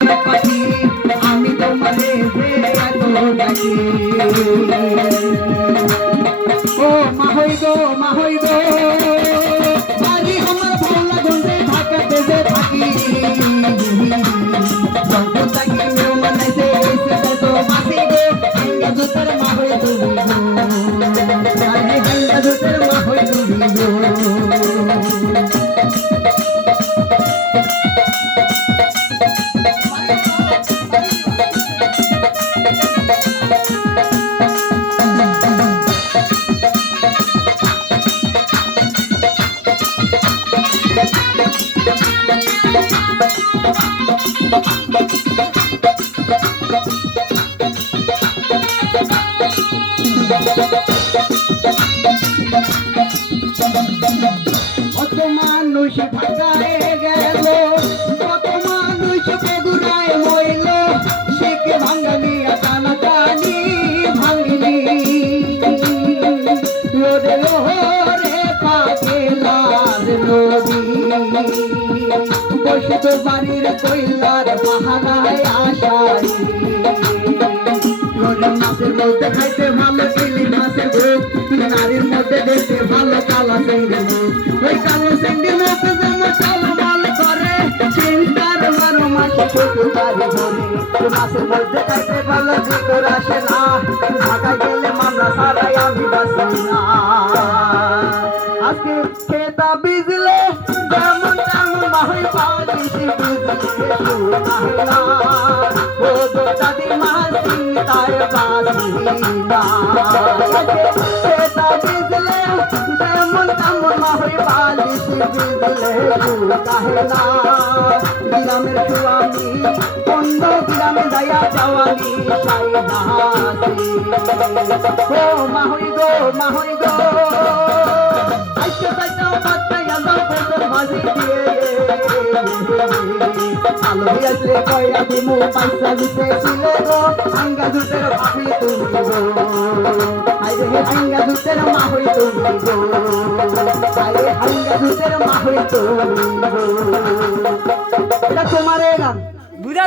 পাখি আমি তোমারে যে এত ডাকি ও মা হই গো বাড়ি আমার ভালো গুনতে ঢাকাতে যে থাকি যত থাকি মেও মনাইতে এসে তো বাসি গো হাঙ্গা দুতের মা হই তুমি গো বাড়ি হাঙ্গা দুতের মা হই তুমি গো কত মানুষ ঢাকায় গেল কত মানুষ বেগুনায় মইল শিখে ভাঙ্গালি টানা টানি ভাঙ্গিলি লোরে লোহরে পাগেলার নদী বসিত বাড়ির কইলার বাহানায় আশারি মাছের মধ্যে খাইতে ভালো চিলি মাছের ভোগ নারীর মধ্যে দেখতে ভালো কালা সেঙ্গি মুখ ওই কালো সেঙ্গি মুখ যেমন চলমাল করে চিন্তার 12 মাসে চোখে বাড়ি ধরে মাছের মধ্যে খাইতে ভালো ভিতর আসে না ঢাকা গেলে মামলা সারাই আমি বাসি না আজকে খেতা বিজলে যেমন তেমন বাহুই পাওয়াছি বিজলে সুনাহলা ও দো দাদি মা চিন্তায় বাসি না খেতা বিজলে যেমন তেমন বাহুই পাওয়াছি বিজলে সুনাহলা গ্রামের সুয়ামি বন্ধ গ্রামে যাইয়া যাওয়ানি সাইদাসি ও মাহই গো আইসে যাইতাও বাচ্চাইয়া যাও বন্ধুর ভাজি দিয়ে আলো দিয়াছে কইয়া দিমু পয়সা দিতে ছিলে গো আঙ্গা দুটের ভাবি তুমি গো আইরে হে আঙ্গা দুটের মা হই তুমি গো আইরে আঙ্গা দুটের মা হই তুমি গো এটা তোমারে গান বুঝা